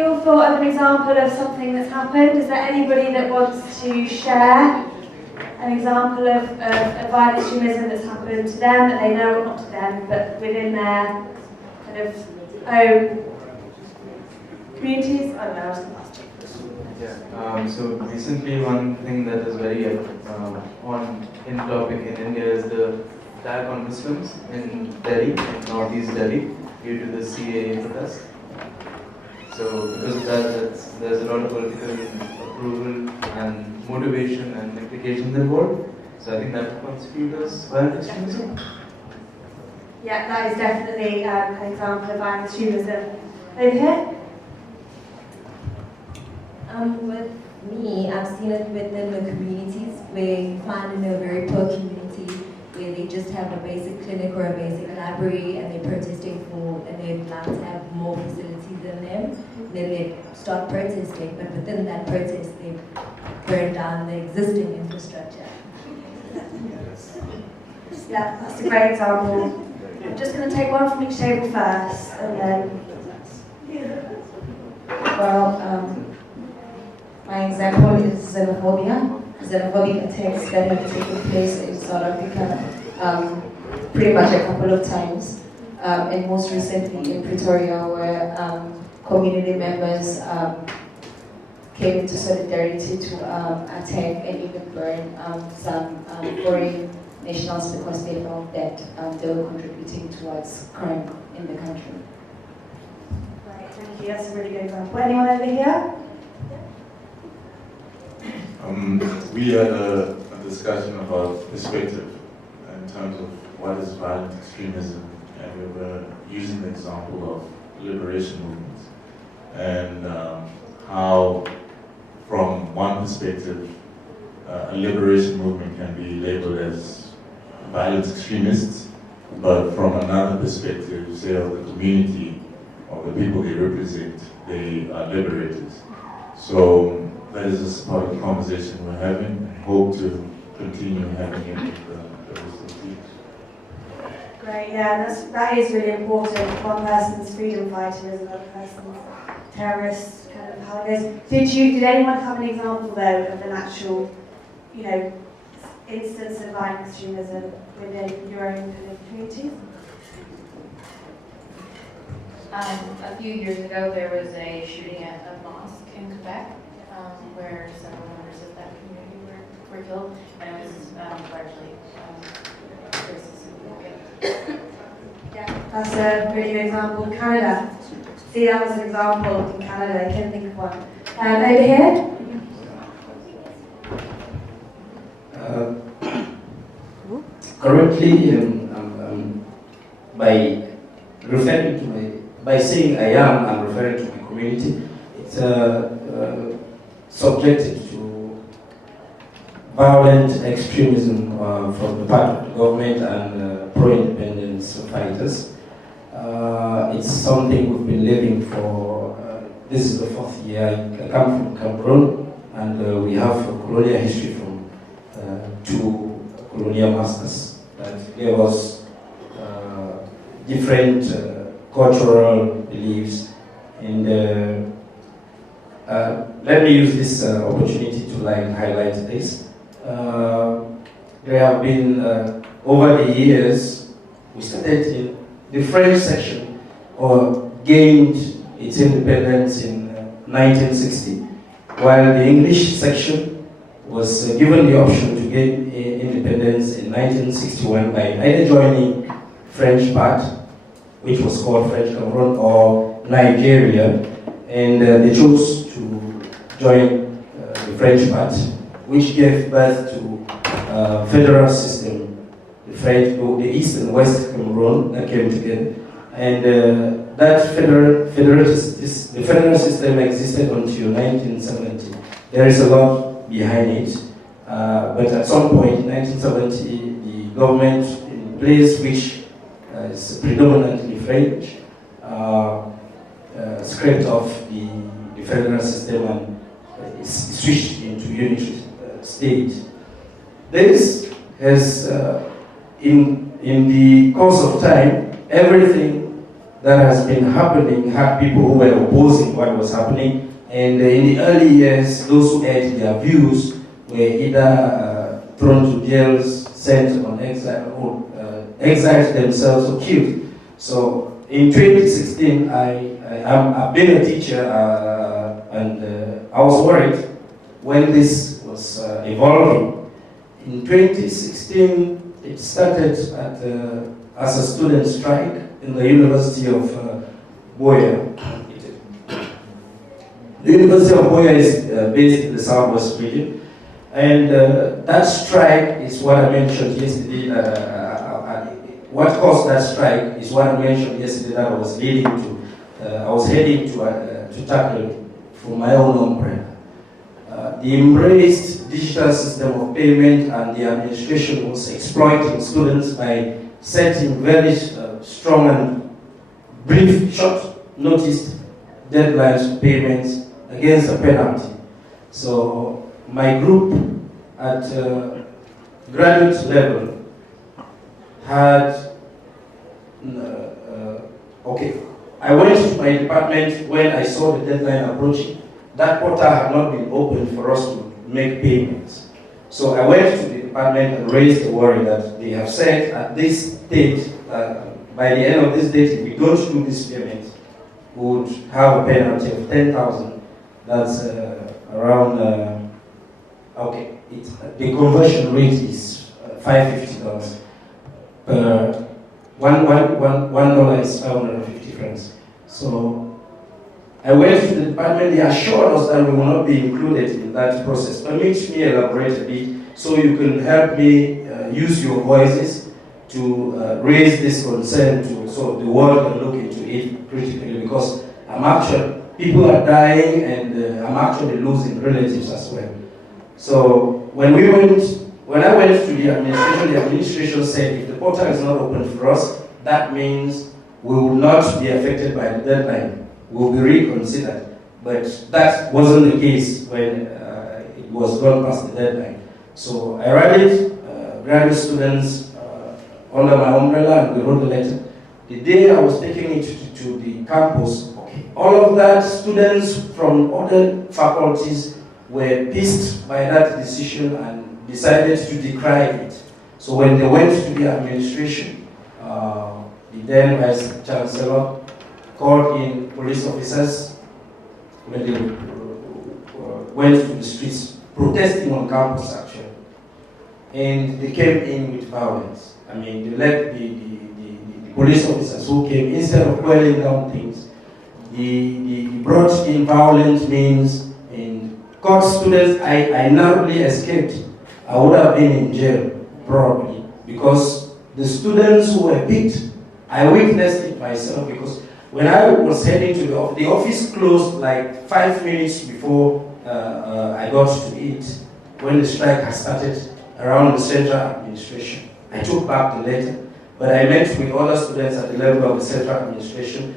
you all thought of an example of something that's happened? Is there anybody that wants to share an example of violent extremism that's happened to them, that they know, or not to them, but within their kind of own communities? I don't know, I was going to ask. Yeah, so recently one thing that is very in topic in India is the attack on Muslims in Delhi, in northeast Delhi, due to the CAA protest. So because of that, there's a lot of political approval and motivation and implications involved. So I think that constitutes violent extremism. Yeah, that is definitely an example of violent extremism. Over here? With me, I've seen it within the communities where you find in a very poor community where they just have a basic clinic or a basic library and they're protesting for, and they'd like to have more facilities than them. Then they start protesting, but within that protest they burn down the existing infrastructure. Yeah, that's a great example. I'm just going to take one from each table first, and then... Well, my example is xenophobia. Xenophobic attacks that have taken place in South Africa pretty much a couple of times, and most recently in Pretoria, where community members came into solidarity to attack and even burn some foreign nationals because they felt that they were contributing towards crime in the country. Right, thank you. That's a really good example. Anyone over here? We had a discussion about perspective in terms of what is violent extremism, and we were using the example of liberation movements and how, from one perspective, a liberation movement can be labeled as violent extremists, but from another perspective, say of the community or the people they represent, they are liberators. So that is just part of the conversation we're having. I hope to continue having it with the rest of the team. Great, yeah, that is really important. One person's freedom fighter is another person's terrorist, kind of how it goes. Did anyone have an example though of an actual, instance of violent extremism within your own kind of communities? A few years ago, there was a shooting at a mosque in Quebec, where several members of that community were killed, and it was largely racist. Yeah, that's a really good example. Canada. See, that was an example in Canada. I couldn't think of one. Over here. Currently, by saying I'm referring to my community. It's subjected to violent extremism from the part of the government and pro-independence fighters. It's something we've been living for, this is the 4th year. I come from Cameroon, and we have a colonial history from 2 colonial masters that gave us different cultural beliefs. And let me use this opportunity to highlight this. There have been, over the years, we started in the French section, or gained its independence in 1960, while the English section was given the option to gain independence in 1961 by either joining French part, which was called French Cameroon, or Nigeria, and they chose to join the French part, which gave birth to federal system, the East and West Cameroon that came together, and that the federal system existed until 1970. There is a lot behind it, but at some point in 1970, the government in place, which is predominantly French, scraped off the federal system and switched into unitary state. This has, in the course of time, everything that has been happening had people who were opposing what was happening, and in the early years, those who had their views were either thrown to jails, sent on exile, or exiled themselves or killed. So in 2016, I've been a teacher, and I was worried when this was evolving. In 2016, it started as a student strike in the University of Buea. The University of Buea is based in the southwest region, and that strike is what I mentioned yesterday. What caused that strike is what I mentioned yesterday that I was leading to. I was heading to tackle for my own umbrella. The embraced digital system of payment, and the administration was exploiting students by setting very strong and brief, short-noticed deadlines for payments against a penalty. So my group at graduate level had, I went to my department when I saw the deadline approaching. That portal had not been opened for us to make payments. So I went to the department and raised the worry that they have said at this date, by the end of this date, if we don't do this payment, we would have a penalty of 10,000. That's around, the conversion rate is $550. $1 is 550 francs. So I went to the department, they assured us that we will not be included in that process. Permit me elaborate a bit so you can help me use your voices to raise this concern so the world can look into it critically, because people are dying, and I'm actually losing relatives as well. So when I went to the administration said if the portal is not open for us, that means we will not be affected by the deadline. Will be reconsidered, but that wasn't the case when it was gone past the deadline. So I rallied graduate students under my umbrella, and we wrote a letter. The day I was taking it to the campus, all of that students from other faculties were pissed by that decision and decided to decry it. So when they went to the administration, the then Vice Chancellor called in police officers when they went to the streets protesting on campus actually, and they came in with violence. I mean, they let the police officers who came, instead of quelling down things, they brought in violent means and caught students. I narrowly escaped. I would have been in jail probably, because the students who were picked, I witnessed it myself, because when I was heading to the office closed like 5 minutes before I got to it, when the strike had started around the central administration. I took back the letter, but I met with other students at the level of the central administration.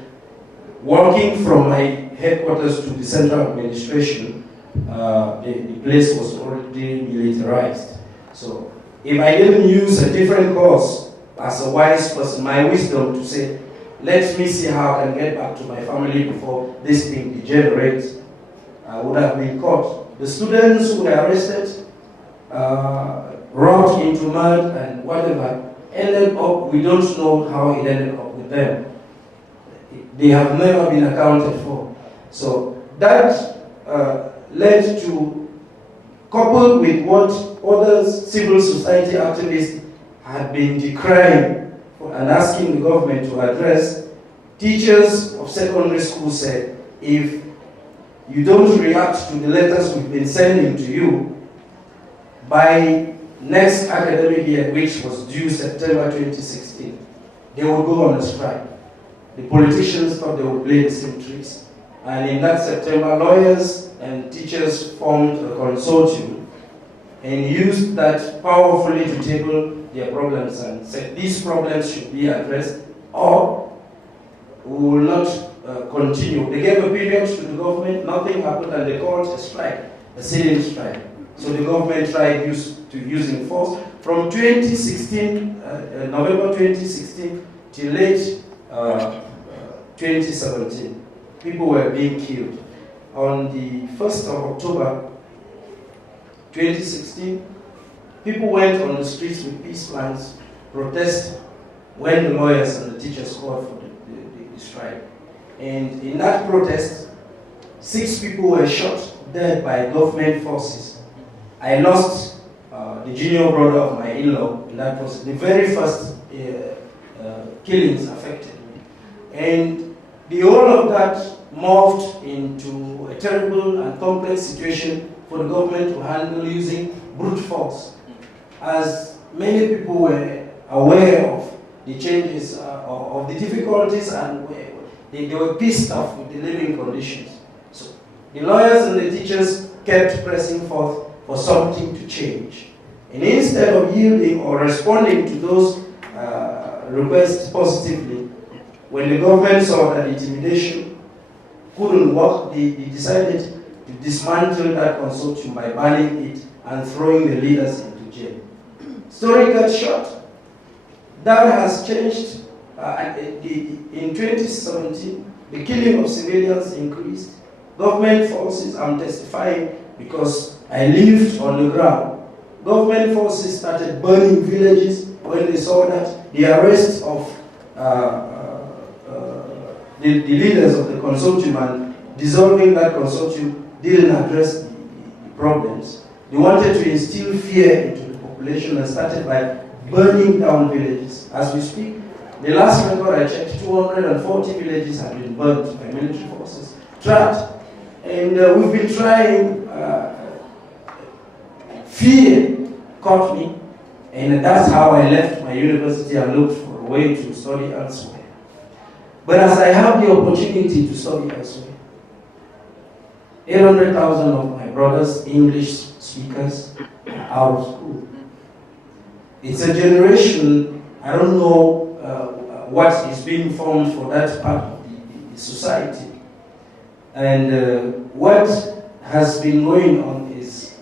Walking from my headquarters to the central administration, the place was already militarized. So if I didn't use a different course as a wise person, my wisdom to say, let me see how I can get back to my family before this thing degenerates, I would have been caught. The students who were arrested, robbed into mud and whatever, ended up, we don't know how it ended up with them. They have never been accounted for. So that led to, coupled with what other civil society activists had been decrying and asking the government to address, teachers of secondary school said, if you don't react to the letters we've been sending to you, by next academic year, which was due September 2016, they will go on a strike. The politicians thought they would play the same tricks. And in that September, lawyers and teachers formed a consortium and used that powerfully to table their problems and said these problems should be addressed or we will not continue. They gave a period to the government, nothing happened, and they called a strike, a sitting strike. So the government tried using force. From 2016, November 2016 till late 2017. People were being killed. On the 1st of October 2016, people went on the streets with peace plans, protest when the lawyers and the teachers called for the strike. And in that protest, 6 people were shot dead by government forces. I lost the junior brother of my in-law in that process. The very first killings affected me. And the whole of that morphed into a terrible and complex situation for the government to handle using brute force. As many people were aware of the changes, of the difficulties, and they were pissed off with the living conditions. So the lawyers and the teachers kept pressing forth for something to change. And instead of yielding or responding to those requests positively, when the government saw that intimidation couldn't work, they decided to dismantle that consortium by banning it and throwing the leaders into jail. Story got short. That has changed. In 2017, the killing of civilians increased. Government forces, I'm testifying because I lived on the ground. Government forces started burning villages when they saw that the arrest of the leaders of the consortium and dissolving that consortium didn't address the problems. They wanted to instill fear into the population and started by burning down villages. As we speak, the last record I checked, 240 villages have been burnt by military forces, trapped. And we've been trying, fear caught me, and that's how I left my university and looked for a way to study elsewhere. But as I have the opportunity to study elsewhere, 800,000 of my brothers, English speakers, are out of school. It's a generation, I don't know what is being formed for that part of the society. And what has been going on is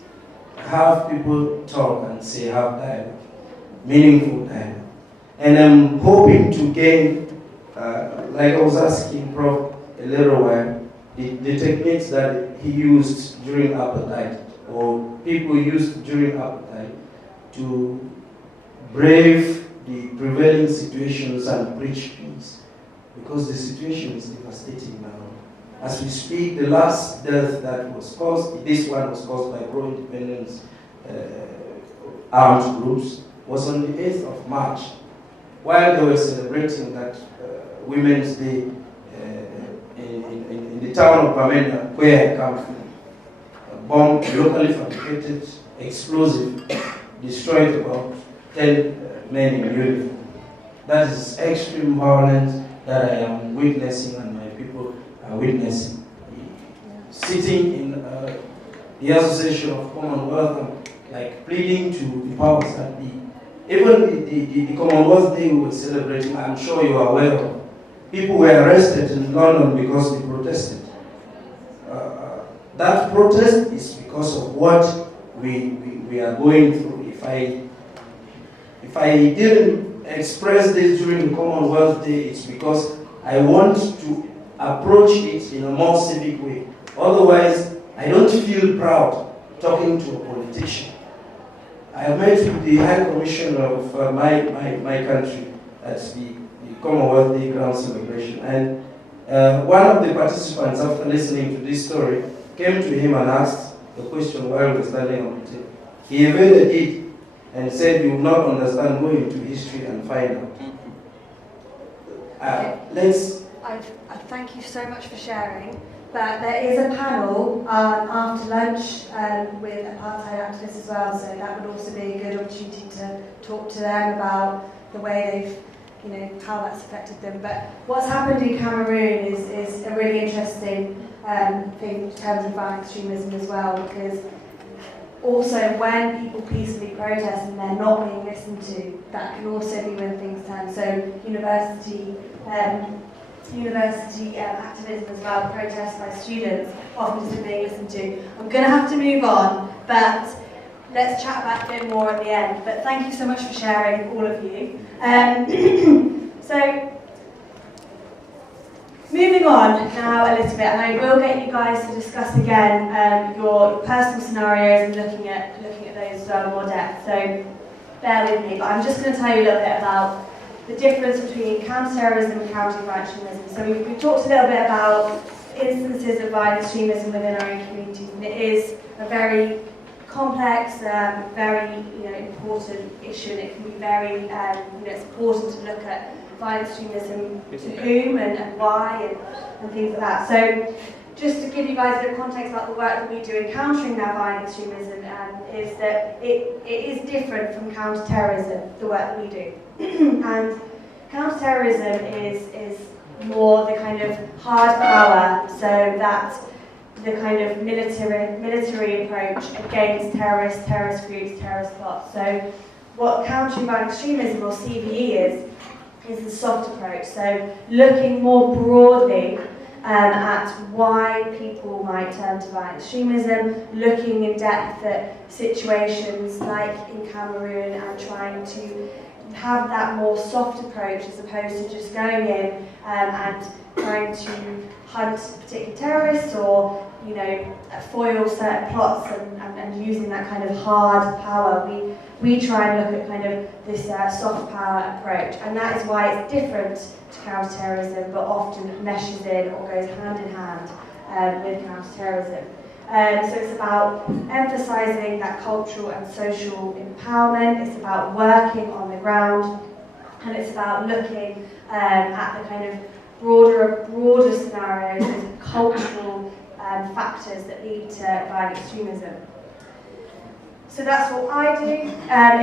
have people talk and say have dialogue, meaningful dialogue. And I'm hoping to gain, like I was asking Prof a little while, the techniques that he used during apartheid, or people used during apartheid, to brave the prevailing situations and preach peace. Because the situation is devastating now. As we speak, the last death that was caused, this one was caused by pro-independence armed groups, was on the 8th of March, while they were celebrating that Women's Day in the town of Bamenda, where I come from. A bomb, locally fabricated, explosive, destroyed about 10 men in uniform. That is extreme violence that I am witnessing and my people are witnessing. Sitting in the Association of Commonwealth, like pleading to the powers that be. Even the Commonwealth Day we were celebrating, I'm sure you are aware of. People were arrested in London because they protested. That protest is because of what we are going through. If I didn't express this during the Commonwealth Day, it's because I want to approach it in a more civic way. Otherwise, I don't feel proud talking to a politician. I met with the High Commissioner of my country at the Commonwealth Day ground celebration, and one of the participants, after listening to this story, came to him and asked the question while we were standing on the table. He evaded it and said, "You will not understand, go into history and find out." I thank you so much for sharing. But there is a panel after lunch with apartheid activists as well, so that would also be a good opportunity to talk to them about the way they've, how that's affected them. But what's happened in Cameroon is a really interesting thing in terms of violent extremism as well, because also when people peacefully protest and they're not being listened to, that can also be when things turn. So university activism as well, protests by students, often isn't being listened to. I'm going to have to move on, but let's chat about it a bit more at the end. But thank you so much for sharing, all of you. So moving on now a little bit, and I will get you guys to discuss again your personal scenarios and looking at those more depth. So bear with me, but I'm just going to tell you a little bit about the difference between counter-terrorism and counter-violent extremism. So we've talked a little bit about instances of violent extremism within our own communities, and it is a very complex, very important issue, and it can be very, it's important to look at violent extremism, to whom and why and things like that. So just to give you guys a bit of context about the work that we do in countering that violent extremism, is that it is different from counter-terrorism, the work that we do. And counter-terrorism is more the kind of hard power, so that the kind of military approach against terrorist groups, terrorist plots. So what countering violent extremism, or CVE, is the soft approach. So looking more broadly at why people might turn to violent extremism, looking in depth at situations like in Cameroon and trying to have that more soft approach as opposed to just going in and trying to hunt particular terrorists or foil certain plots and using that kind of hard power. We try and look at kind of this soft power approach, and that is why it's different to counter-terrorism, but often meshes in or goes hand in hand with counter-terrorism. So it's about emphasising that cultural and social empowerment, it's about working on the ground, and it's about looking at the kind of broader scenarios and cultural factors that lead to violent extremism. So that's what I do.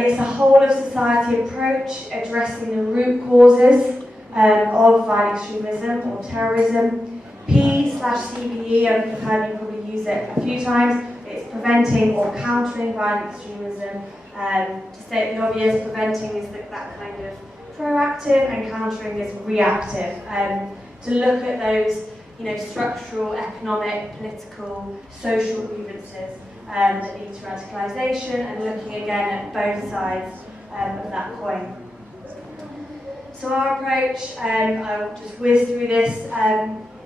It's a whole of society approach addressing the root causes of violent extremism or terrorism. P/CVE, I've heard you probably use it a few times. It's preventing or countering violent extremism. To state the obvious, preventing is that kind of proactive, and countering is reactive. To look at those, structural, economic, political, social grievances that lead to radicalisation, and looking again at both sides of that coin. So our approach, I'll just whiz through this,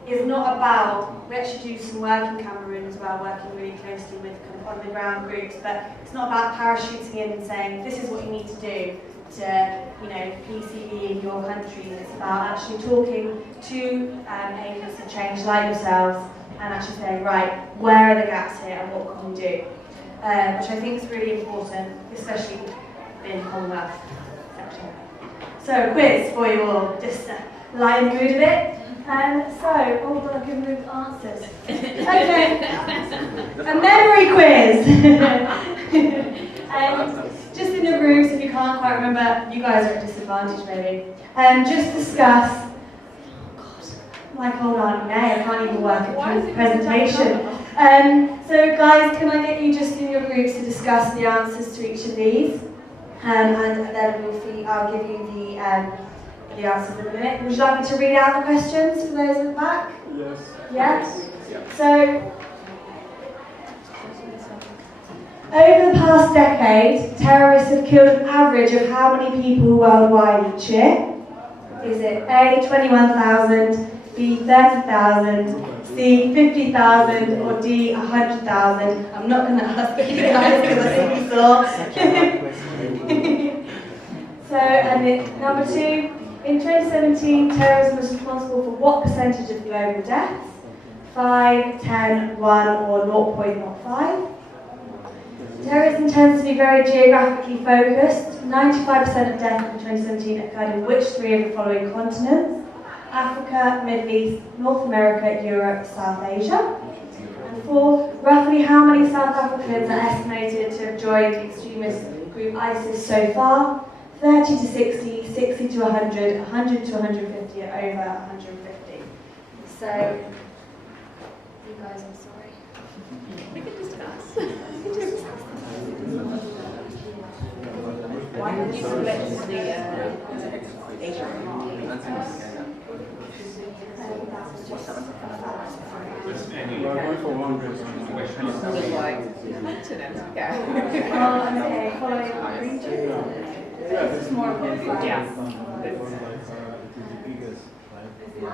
is not about, we actually do some work in Cameroon as well, working really closely with kind of on the ground groups, but it's not about parachuting in and saying this is what you need to do to PCV in your country. It's about actually talking to agents of change like yourselves and actually saying, right, where are the gaps here and what can we do? Which I think is really important, especially in Commonwealth sector. So quiz for you all, just to lighten the mood a bit. I'll give you the answers. Okay, a memory quiz. Just in your groups, if you can't quite remember, you guys are at a disadvantage maybe. Just discuss, hold on, I can't even work at the presentation. So guys, can I get you just in your groups to discuss the answers to each of these? And then I'll give you the answers in a minute. Would you like me to read out the questions for those in the back? Yes. Yes? Yeah. So, over the past decade, terrorists have killed an average of how many people worldwide each year? Is it A, 21,000, B, 30,000, C, 50,000, or D, 100,000? I'm not going to ask you guys because I think you saw. So, and number 2, in 2017, terrorism was responsible for what percentage of global deaths? 5, 10, 1, or 0.05? Terrorism tends to be very geographically focused. 95% of deaths in 2017 occurred in which 3 of the following continents? Africa, Middle East, North America, Europe, South Asia. And 4, roughly how many South Africans are estimated to have joined the extremist group ISIS so far? 30 to 60, 60 to 100, 100 to 150, or over 150. So, you guys, I'm sorry. We can discuss. Why did you select the Asian? Okay, following region. This is more of a Why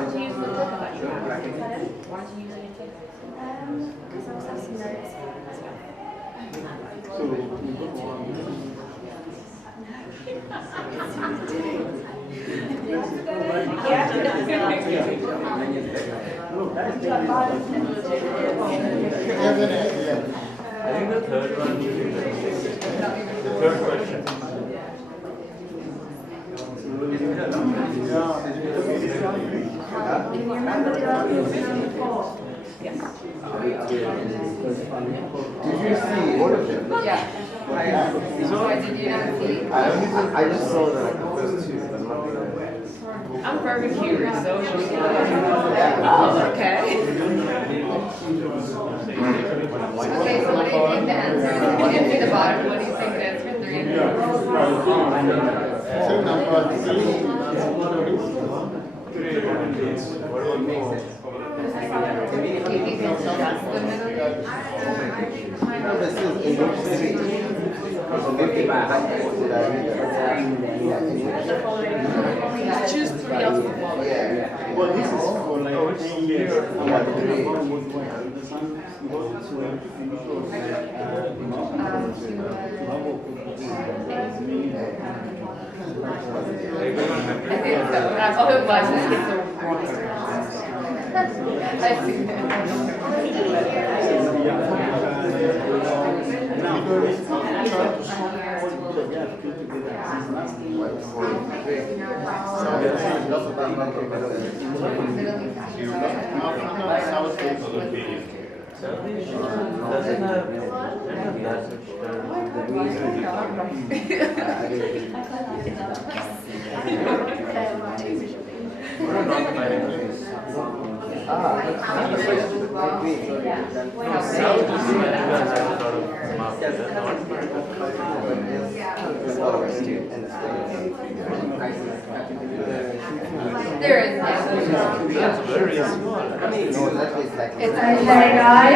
don't you use the Why don't you use any Because I was having notes. I think the third one, the third question. Can you remember the answer to number 4? Yes. Did you see all of them? Yeah. Why did you not see? I just saw the first two, but not the other. I'm very curious, so oh, okay. Okay, so what do you think the answer is? If you didn't see the bottom, what do you think the answer is? So number 3. Do you think it's just the middle? No, this is in which city? Choose 3 out of 4. Yeah. Well, this is for like 10 years. I think so. That's all it was. I see that. Doesn't have that There is. That's very small. It's Okay, guys.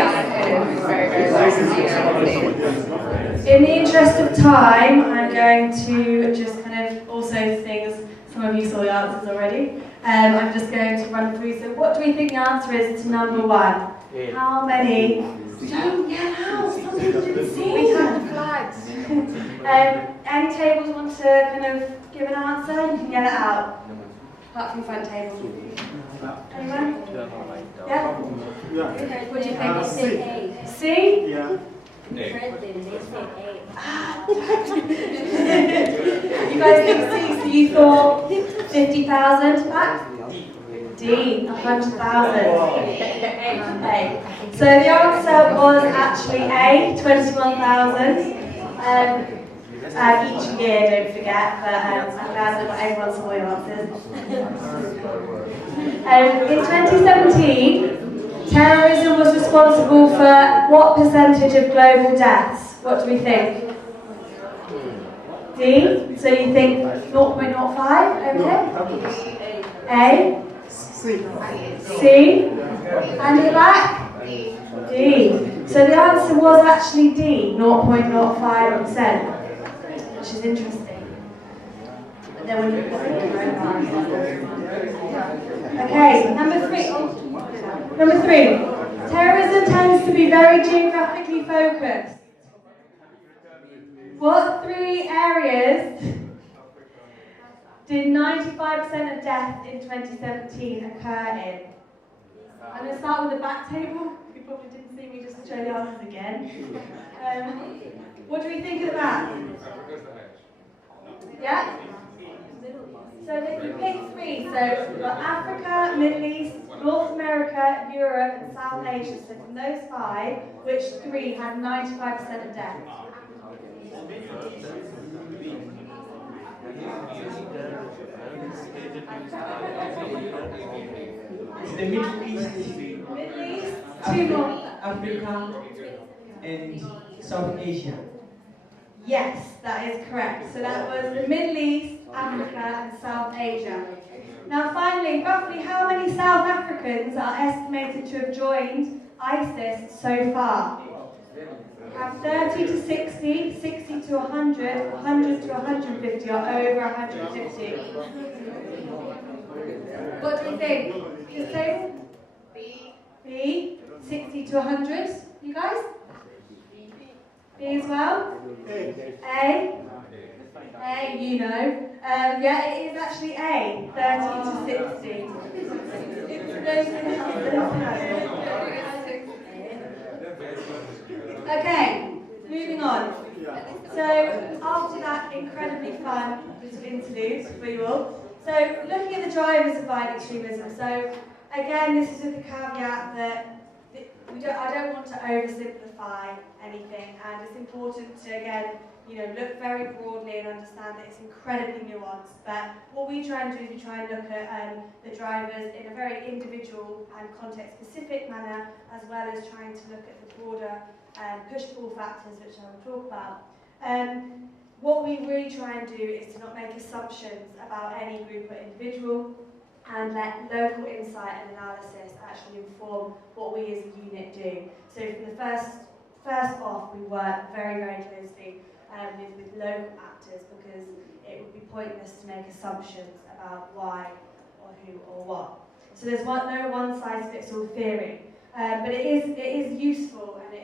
In the interest of time, I'm going to just kind of also things, some of you saw the answers already. I'm just going to run through. So what do we think the answer is to number 1? How many? Don't yell out, some people didn't see. We have flags. Any tables want to kind of give an answer? You can yell it out. Apart from front table. Anyone? Yeah? What do you think? C? Yeah. You guys think C, so you thought 50,000 back? D, 100,000. A. So the answer was actually A, 21,000. Each year, don't forget, but I'm glad that everyone saw your answers. In 2017, terrorism was responsible for what percentage of global deaths? What do we think? D? So you think 0.05? Okay. A? C? And in the back? D. So the answer was actually D, 0.05%. Which is interesting. But then when you put it in your own answer. Okay, number 3. Terrorism tends to be very geographically focused. What 3 areas did 95% of death in 2017 occur in? I'm going to start with the back table. You probably didn't see me just show the answers again. What do we think of the back? Yeah? So you pick 3. So you've got Africa, Middle East, North America, Europe, and South Asia. So from those 5, which 3 had 95% of death? The Middle East, Middle East, 2 more. Africa, and South Asia. Yes, that is correct. So that was the Middle East, Africa, and South Asia. Now finally, roughly how many South Africans are estimated to have joined ISIS so far? have 30 to 60, 60 to 100, 100 to 150, or over 150. What do you think? The same? B. 60 to 100. You guys? B as well? A. A, you know. Yeah, it is actually A, 30 to 60. Okay, moving on. So, after that incredibly fun little interlude for you all, so looking at the drivers of violent extremism. So, again, this is with the caveat that I don't want to oversimplify anything, and it's important to, again, look very broadly and understand that it's incredibly nuanced. But what we try and do is we try and look at the drivers in a very individual and context-specific manner, as well as trying to look at the broader push-pull factors, which I will talk about. What we really try and do is to not make assumptions about any group or individual, and let local insight and analysis actually inform what we as a unit do. So from the first off, we work very, very closely with local actors, because it would be pointless to make assumptions about why or who or what. So there's no one-size-fits-all theory, but it is useful, and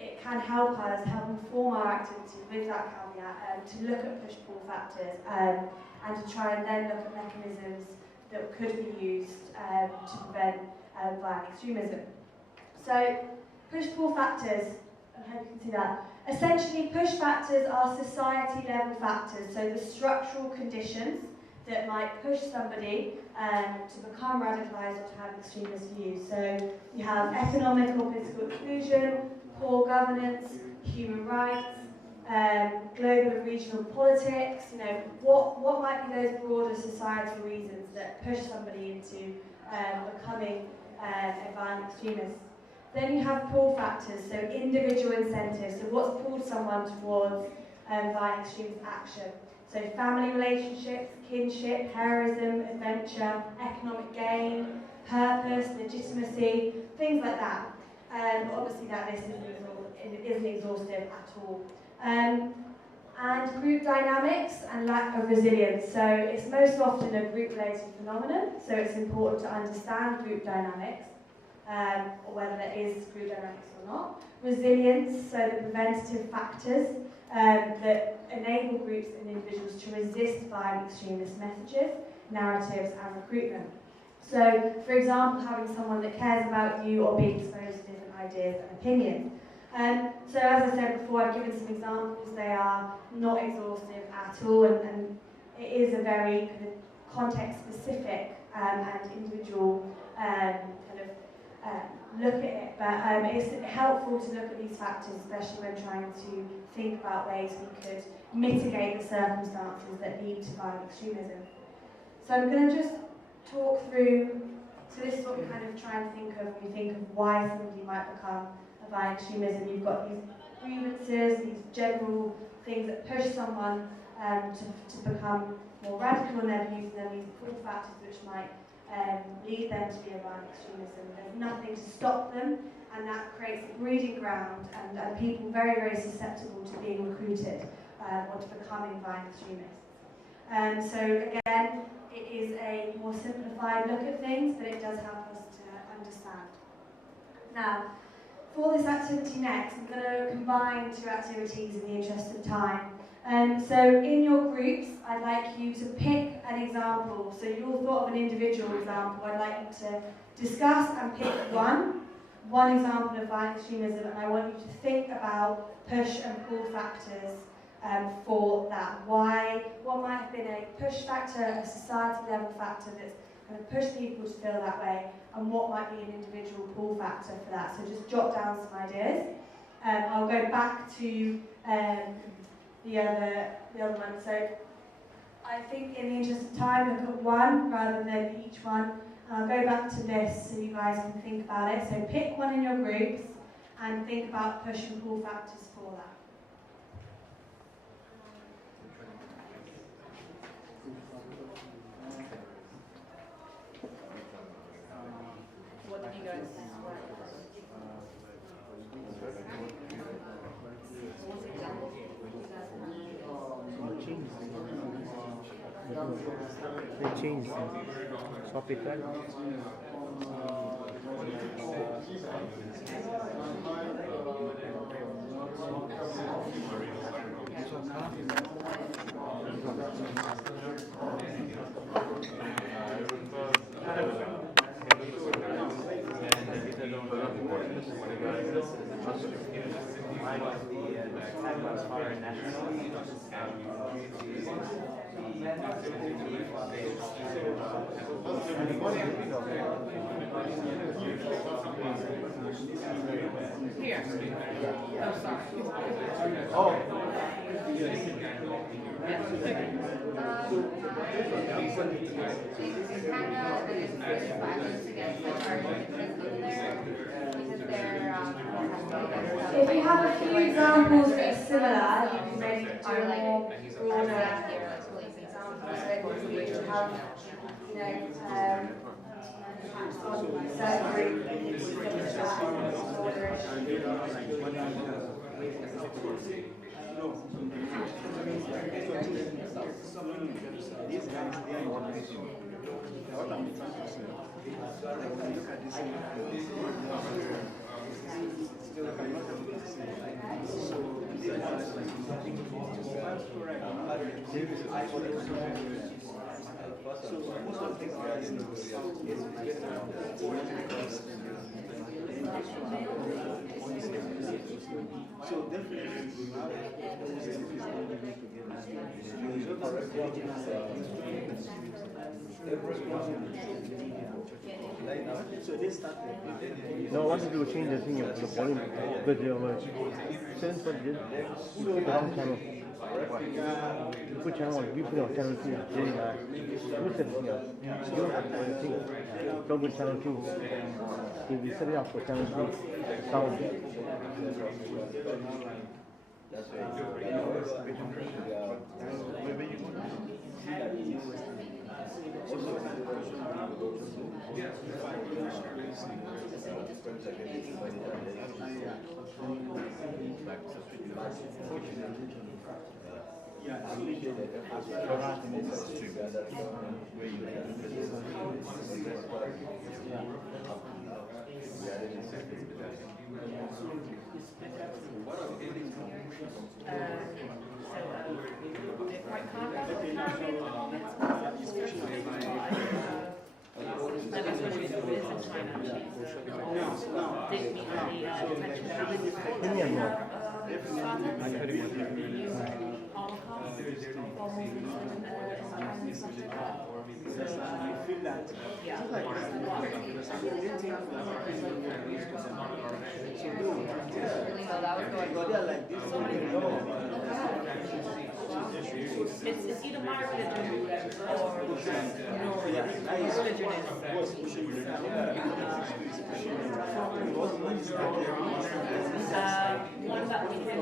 it can help inform our activity with that caveat, to look at push-pull factors and to try and then look at mechanisms that could be used to prevent violent extremism. So, push-pull factors, I hope you can see that. Essentially, push factors are society-level factors, so the structural conditions that might push somebody to become radicalised or to have extremist views. So, you have economic or political exclusion, poor governance, human rights, global and regional politics. What might be those broader societal reasons that push somebody into becoming a violent extremist? Then you have pull factors, so individual incentives. So what's pulled someone towards violent extremist action? So family relationships, kinship, heroism, adventure, economic gain, purpose, legitimacy, things like that. Obviously that list isn't exhaustive at all. And group dynamics and lack of resilience. So it's most often a group-related phenomenon, so it's important to understand group dynamics, or whether there is group dynamics or not. Resilience, so the preventative factors that enable groups and individuals to resist violent extremist messages, narratives and recruitment. So, for example, having someone that cares about you or being exposed to different ideas and opinions. So as I said before, I've given some examples. They are not exhaustive at all, and it is a very kind of context-specific and individual look at it. But it's helpful to look at these factors, especially when trying to think about ways we could mitigate the circumstances that lead to violent extremism. So I'm going to just talk through. So this is what we kind of try and think of when we think of why somebody might become violent extremism. You've got these grievances, these general things that push someone to become more radical in their views, and then these pull factors which might lead them to be a violent extremism. There's nothing to stop them, and that creates a breeding ground and people very, very susceptible to being recruited or to becoming violent extremists. So again, it is a more simplified look at things, but it does help us to understand. Now, for this activity next, I'm going to combine two activities in the interest of time. So in your groups, I'd like you to pick an example. So you all thought of an individual example. I'd like you to discuss and pick one example of violent extremism, and I want you to think about push and pull factors for that. What might have been a push factor, a society level factor that's kind of pushed people to feel that way, and what might be an individual pull factor for that. So just jot down some ideas. I'll go back to the other one. So I think in the interest of time, look at one rather than each one. And I'll go back to this so you guys can think about it. So pick one in your groups and think about push and pull factors for that. What did you guys They changed tropical. Here. Oh, sorry. If you have a few examples that are similar, you can maybe do a more broader examples that you have, you know, perhaps on certain group that you can finish that broader So definitely we so they started. No, I wanted to change the thing of the volume, but they were sense what did put the wrong channel. Put channel one, we put our channel 2, then you set the thing up. You don't have the thing. Don't put channel 2. If we set it up for channel 3, the sound. That's right. They're quite contrast with the country at the moment. And especially the business in China. Didn't meet I feel that it's either my religion or your religion. One that we can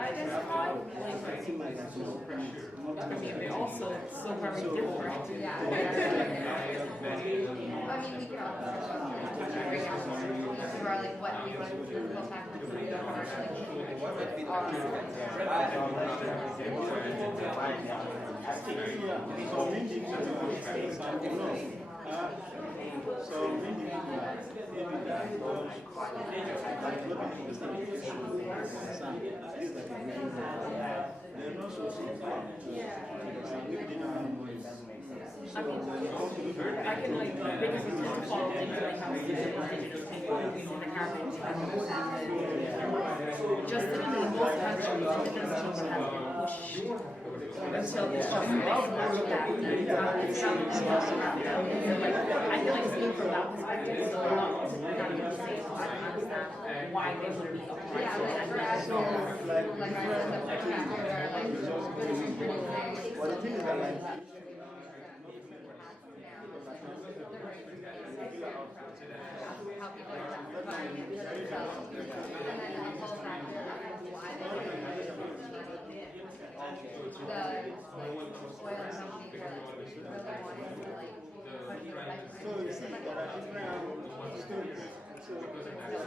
identify. Also, so very different. Yeah. I mean, we can also like what we want to do back to the so maybe that they're not so I mean, I can like because it's just follow things like how we do digital people using the garbage and just in most countries, citizens have been pushed until it's just makes that it's not I feel like seeing from that perspective, so not going to say, I don't understand why they would be applied. Well, the thing is that like how people are justifying it to themselves, and then it falls back to why they the oil companies are really wanting to like put it back. so you see there are different stories. So just depending on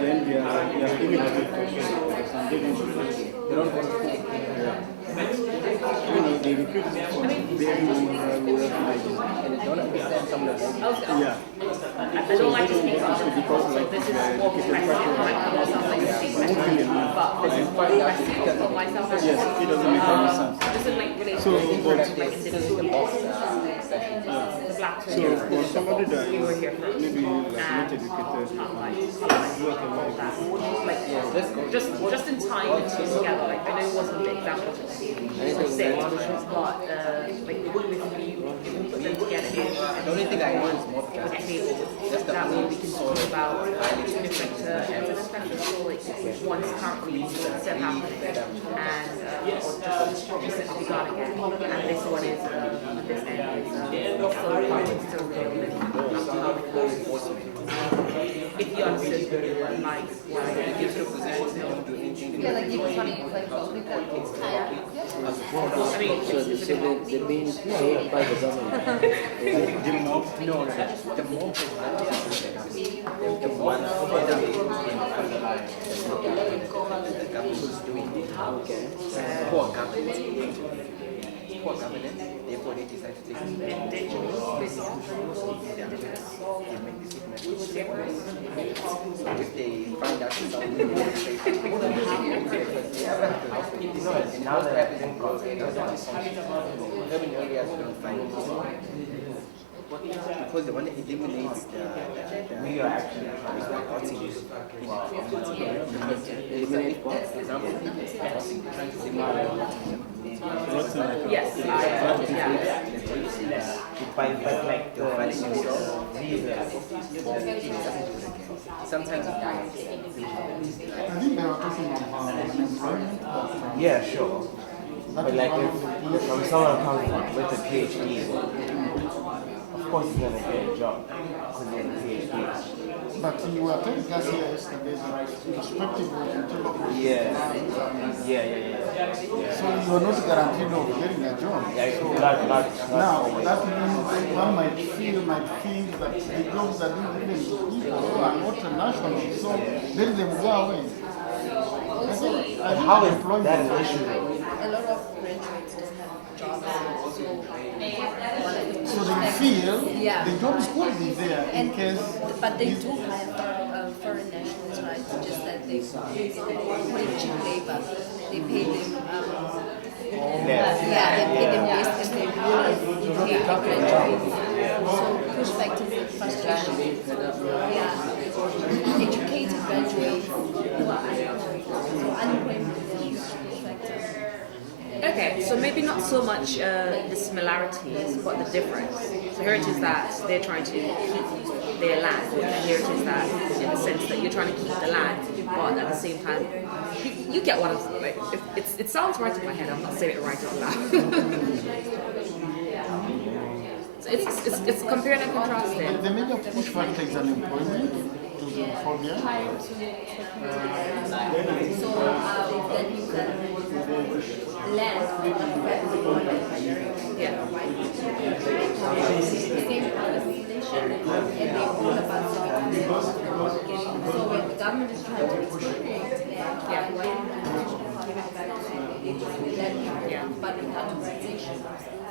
then they are giving us the question. They don't want to cook. They recruit for very rural villages. And they don't understand some of the Yeah. I don't like to speak about it because this is more professional, like myself, like but this is professional for myself. Yes, it doesn't make any sense. This is like related So, to the black so for somebody that we were here for maybe like not educated, just in time and together. Like I know it wasn't the example to say, but like if we put them together, The only thing I want is more at the table, that way we can talk about different evidence factors. So like one's currently still happening and or just recently begun again, and this one is this end is still real after how it goes. If you understand like why you give to yeah, like even funny, like with the I mean, so they're being paid by the government. The more is not the one the government is doing it. Poor governance, therefore they decide to take if they find out something now that everything goes urban areas don't find it because they want to eliminate the we are actually eliminate what? For example, yes, sometimes I think they were talking about employment. yeah, sure. But like if someone comes with a PhD, of course he's gonna get a job because he has a PhD. But you were telling us here yesterday that irrespective of intelligence. Yeah. So you are not guaranteed of getting a job. Yeah, so now that means one might think that the jobs are being given to people who are not national, so let them go away. But how is that an issue though? a lot of graduates don't have jobs, So they feel the jobs could be there in and case. but they do hire foreign nationals, right? Just that they pay cheap labor. They pay them. They pay them less than they would pay the graduates. So push factors and frustration. Educated graduates who are unemployed. So unemployment is a huge push factor. Okay, so maybe not so much the similarities, but the difference. So here it is that they're trying to keep their land, and here it is that in the sense that you're trying to keep the land, but at the same time, you get what I'm saying. Like, it sounds right in my head, I'm not saying it right out loud. So it's comparing and contrasting. The major push factor is unemployment to the phobia. So then you can land same conversation, and they're all about so when the government is trying to expropriate but without compensation.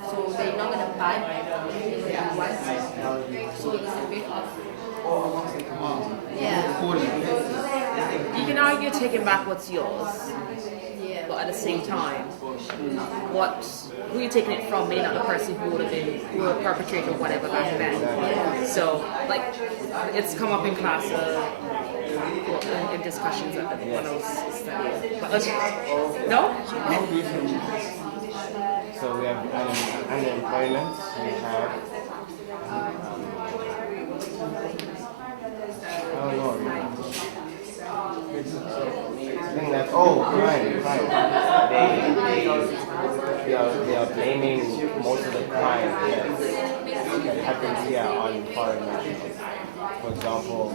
So they're not going to buy so it's a bit of You can argue taking back what's yours, but at the same time, who you're taking it from may not the person who would have been who perpetrated whatever back then. So like it's come up in class in discussions when I was studying. But no? So we have unemployment, we have crime. They are blaming most of the crime that happens here on foreign nationals. For example,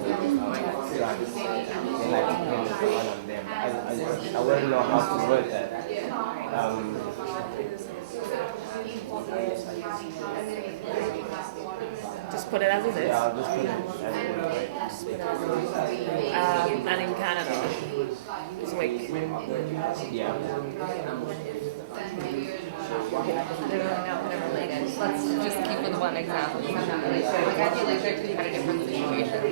drugs. They like to pin this on them. I wouldn't know how to word that. Just put it as it is. Yeah, I'll just put it as it is. And in Canada, it's week. Yeah. Never related. Let's just keep with one example. Like, I feel like they're two very different situations.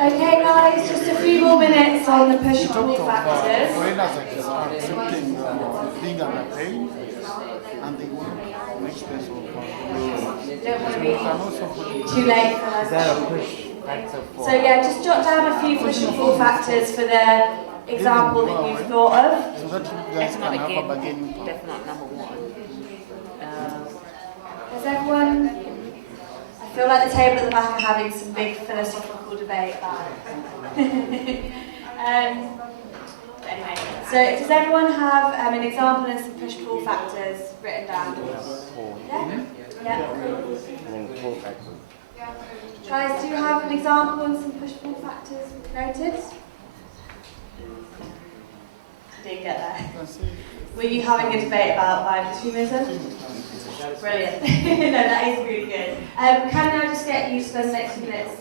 Okay, guys, just a few more minutes on the push-pull factors. Foreigners accepting being under pain, and they want to make space for Don't want to be too late for us. Is that a push factor for? So yeah, just jot down a few push and pull factors for the example that you've thought of. so that you guys can Economic have a gain, bargaining power. definitely number one. Has everyone? I feel like the table at the back are having some big philosophical debate about it. Anyway, so does everyone have an example and some push-pull factors written down? Yeah? Yeah. Guys, do you have an example and some push-pull factors noted? Didn't get there. Were you having a debate about extremism? Brilliant. No, that is really good. Can I just get you to those next few minutes?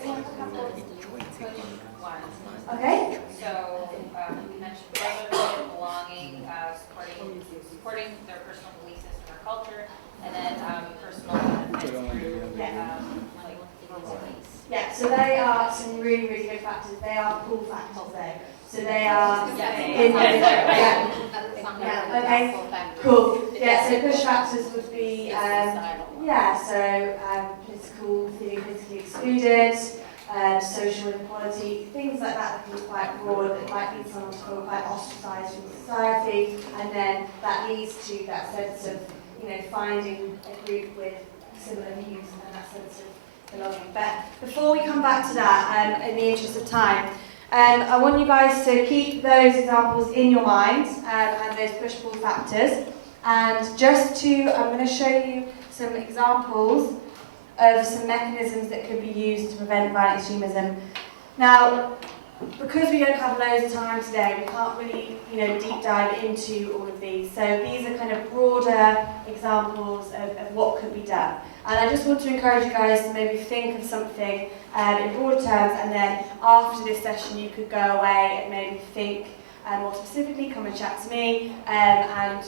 Okay. So we mentioned brotherhood, belonging, supporting their personal belief system or culture, and then personal benefits through like release. Yeah, so they are some really, really good factors. They are pull factors though. So they are okay, cool. Yeah, so push factors would be political, feeling politically excluded, social inequality, things like that can be quite broad, that might lead someone to feel quite ostracised from society, and then that leads to that sense of, finding a group with similar views and that sense of belonging. But before we come back to that, in the interest of time, I want you guys to keep those examples in your mind and those push-pull factors. And I'm going to show you some examples of some mechanisms that could be used to prevent violent extremism. Now, because we don't have loads of time today, we can't really, deep dive into all of these. So these are kind of broader examples of what could be done. And I just want to encourage you guys to maybe think of something in broader terms, and then after this session you could go away and maybe think more specifically, come and chat to me, and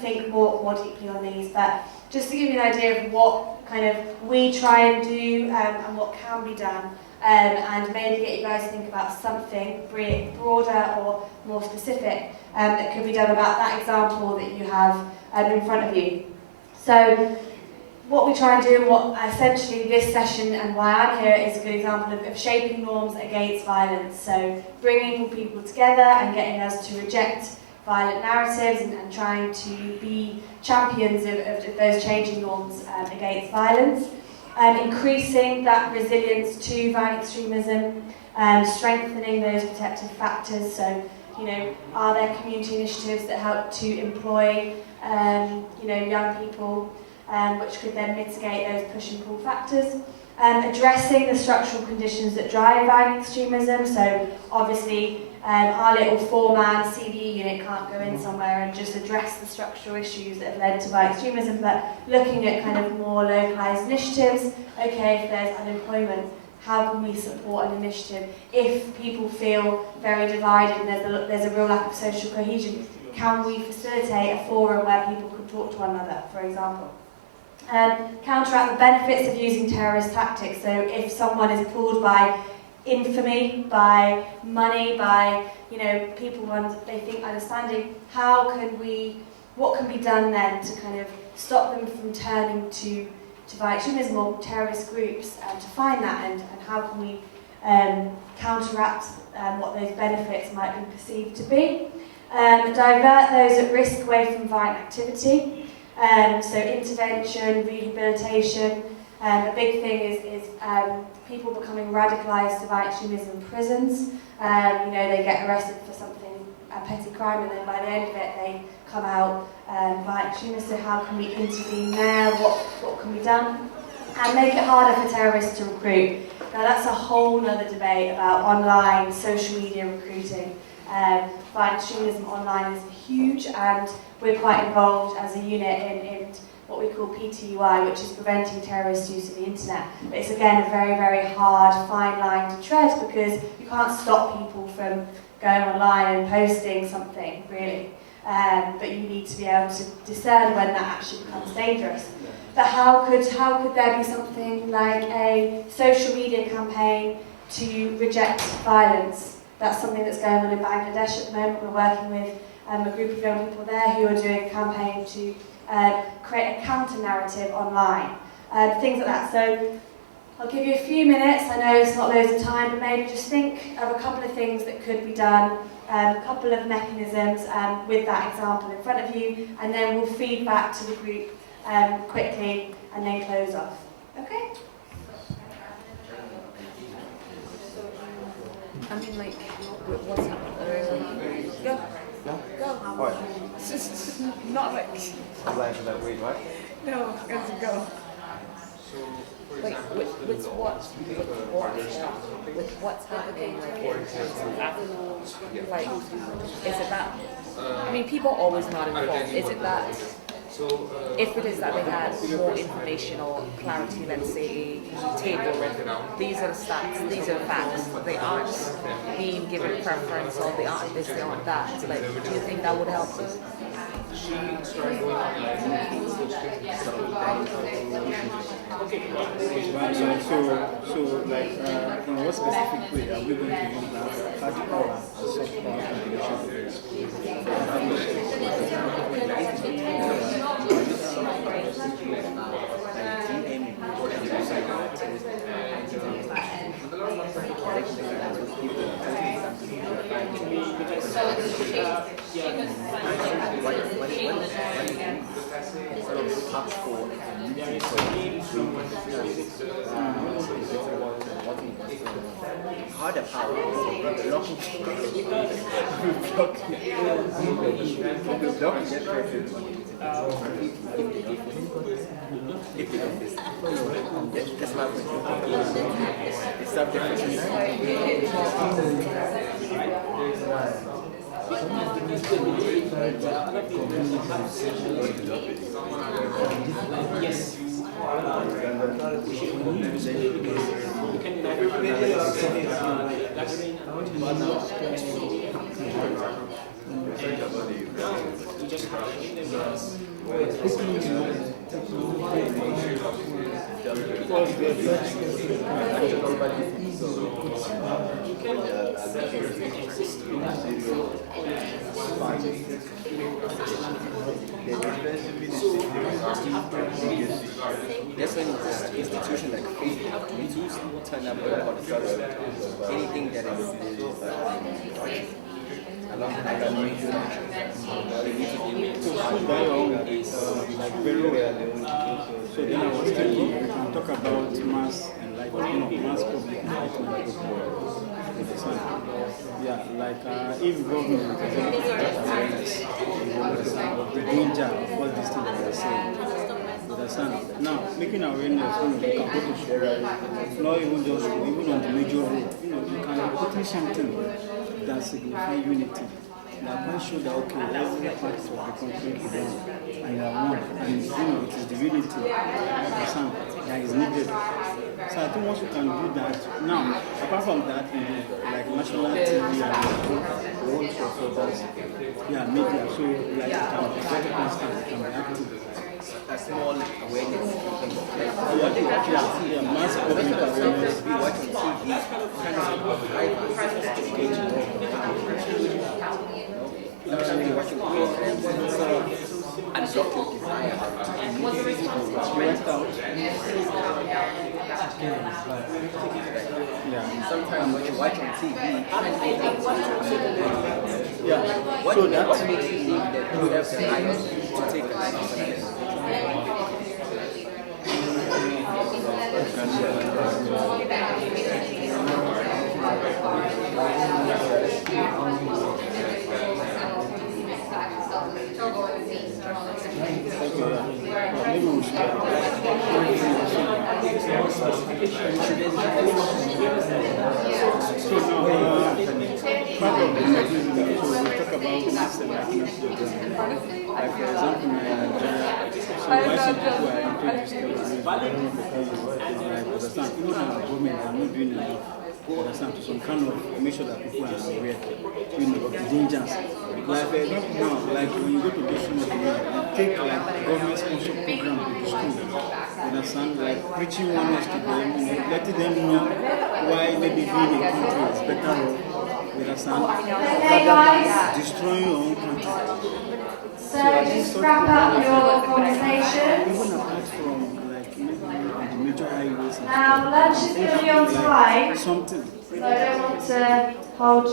think more deeply on these. But just to give you an idea of what kind of we try and do and what can be done, and maybe get you guys to think about something, be it broader or more specific, that could be done about that example that you have in front of you. So what we try and do, and what essentially this session and why I'm here is a good example of shaping norms against violence. So bringing people together and getting us to reject violent narratives and trying to be champions of those changing norms against violence. Increasing that resilience to violent extremism, strengthening those protective factors. So, are there community initiatives that help to employ, young people, which could then mitigate those push and pull factors? Addressing the structural conditions that drive violent extremism. So, obviously, our little four-man CVE unit can't go in somewhere and just address the structural issues that have led to violent extremism, but looking at kind of more localised initiatives. Okay, if there's unemployment, how can we support an initiative? If people feel very divided and there's a real lack of social cohesion, can we facilitate a forum where people can talk to one another, for example? Counteract the benefits of using terrorist tactics. So if someone is pulled by infamy, by money, by people they think understanding, what can be done then to kind of stop them from turning to violent extremism or terrorist groups, to find that, and how can we counteract what those benefits might be perceived to be. Divert those at risk away from violent activity. So intervention, rehabilitation. A big thing is people becoming radicalised to violent extremism in prisons. They get arrested for something, a petty crime, and then by the end of it they come out violent extremists. So how can we intervene there? What can be done? And make it harder for terrorists to recruit. Now that's a whole other debate about online social media recruiting. Violent extremism online is huge, and we're quite involved as a unit in what we call PTUI, which is preventing terrorist use of the internet. But it's again a very, very hard, fine line to tread, because you can't stop people from going online and posting something, really. But you need to be able to discern when that actually becomes dangerous. But how could there be something like a social media campaign to reject violence? That's something that's going on in Bangladesh at the moment. We're working with a group of young people there who are doing a campaign to create a counter-narrative online. Things like that. So I'll give you a few minutes. I know it's not loads of time, but maybe just think of a couple of things that could be done, a couple of mechanisms with that example in front of you, and then we'll feed back to the group quickly and then close off. Okay? I mean, like, what's happening? Go. No? Go. What? Not like. Wait, what? No, go. Like, with what's happening, like, is it that, I mean, people are always not involved, is it that, if it is that they had more information or clarity, let's say, table, these are the stats, these are the facts, they aren't being given preference, or they aren't this, they aren't that, like, do you think that would help? So like, in what specific way are we going to use hard power and soft power Harder power, blocking that's why it's self-definition. Yes. That's when institutions like Facebook turn up about anything that is along the like very well. So then I was thinking we can talk about mass enlightenment, mass public enlightenment. Yeah, like if government is awareness of the danger of all these things that we're saying. Understand? Now, making awareness, you can go to share, not even just even on the major road. You can put in something that signifies unity. That can show that okay, every part of the country is one, and you are one, and it is the unity. Understand? That is needed. So I think once you can do that, now apart from that, like national TV and roles of others, media. So like it can be very constant, it can be active. A small awareness. Mass public awareness. We watch on TV, kind of watching programs and unlock your desire. Sometimes when you watch on TV, what makes you think that you have the right to take a life? specific issues. So now, part of the mechanism, so we talk about mass and likeness to the like for example, in Nigeria, so why some people are into this terrorism because it's like, understand, even our government are not doing enough. Understand, to some kind of make sure that people are aware, of the dangers. Like for example now, like when you go to do some of the take like government sponsored program to the school, understand, like preaching oneness to them, letting them know why maybe being a country is better off, understand, rather than destroying your own country. So just wrap up your conversation. Even apart from like maybe the major highways. Now lunch is going to be on time. Something. So I don't want to hold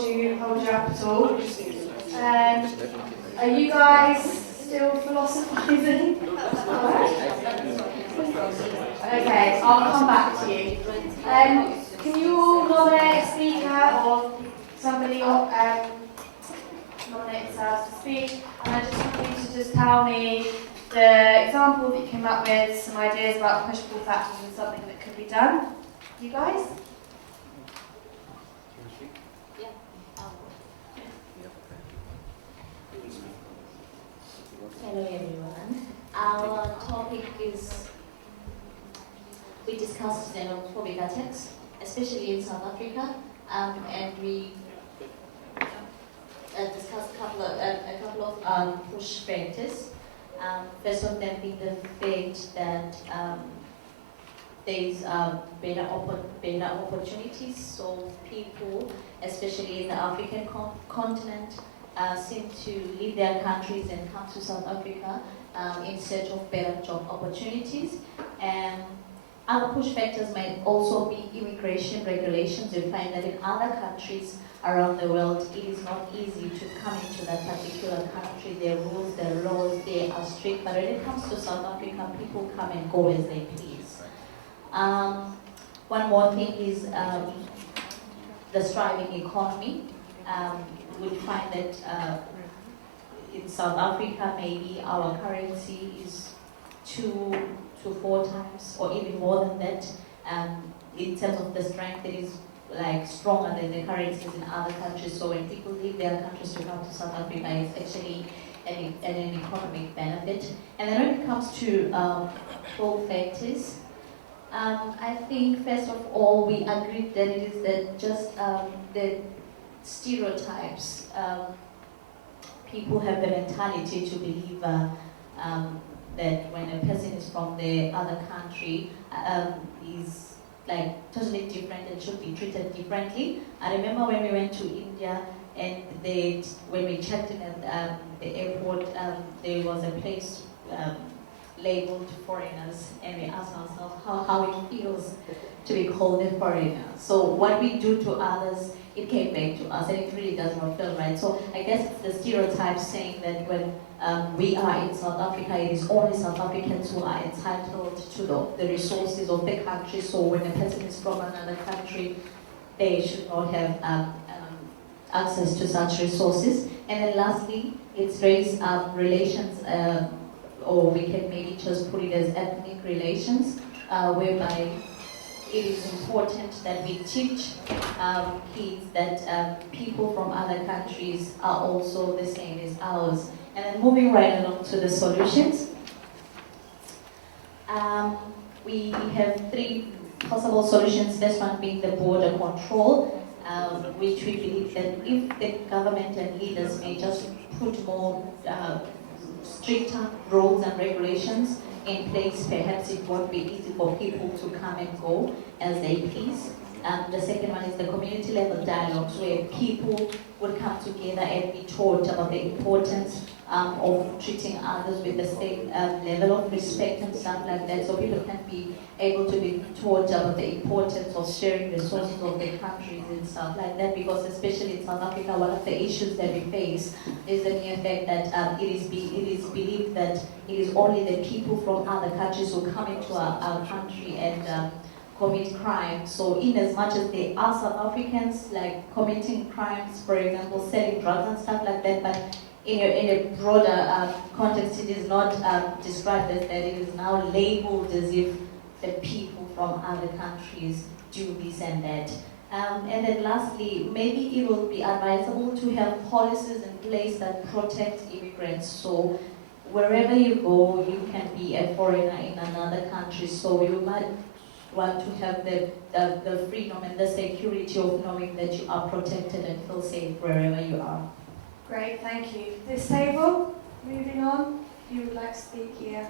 you up at all. Are you guys still philosophizing? Okay, I'll come back to you. Can you all nominate a speaker or somebody nominate themselves to speak? And I just want you to just tell me the example that you came up with, some ideas about push-pull factors and something that could be done. You guys? Hello everyone. Our topic is, we discussed xenophobic attacks, especially in South Africa, and we discussed a couple of push factors. First of them being the fact that there is better opportunities, so people, especially in the African continent, seem to leave their countries and come to South Africa in search of better job opportunities. And other push factors might also be immigration regulations. You find that in other countries around the world, it is not easy to come into that particular country. Their rules, their laws, they are strict. But when it comes to South Africa, people come and go as they please. One more thing is the thriving economy. We find that in South Africa, maybe our currency is 2 to 4 times, or even more than that. In terms of the strength, it is like stronger than the currencies in other countries. So when people leave their countries to come to South Africa, it's actually an economic benefit. And then when it comes to pull factors, I think first of all we agreed that it is that just the stereotypes. People have the mentality to believe that when a person is from the other country is like totally different and should be treated differently. I remember when we went to India and when we checked in at the airport, there was a place labeled foreigners, and we asked ourselves how it feels to be called a foreigner. So what we do to others, it came back to us, and it really does not feel right. So I guess it's the stereotype saying that when we are in South Africa, it is only South Africans who are entitled to the resources of the country. So when a person is from another country, they should not have access to such resources. And then lastly, it's race relations, or we can maybe just put it as ethnic relations, whereby it is important that we teach kids that people from other countries are also the same as ours. And then moving right along to the solutions, we have 3 possible solutions. First one being the border control, which we believe that if the government and leaders may just put more stricter rules and regulations in place, perhaps it won't be easy for people to come and go as they please. The second one is the community level dialogues, where people would come together and be taught about the importance of treating others with the same level of respect and stuff like that, so people can be able to be taught about the importance of sharing resources of their countries and stuff like that, because especially in South Africa, one of the issues that we face is the mere fact that it is believed that it is only the people from other countries who come into our country and commit crime. So in as much as they are South Africans, like committing crimes, for example, selling drugs and stuff like that, but in a broader context, it is not described as that. It is now labeled as if the people from other countries do this and that. And then lastly, maybe it would be advisable to have policies in place that protect immigrants. So wherever you go, you can be a foreigner in another country. So you might want to have the freedom and the security of knowing that you are protected and feel safe wherever you are. Great, thank you. This table, moving on. If you would like to speak here,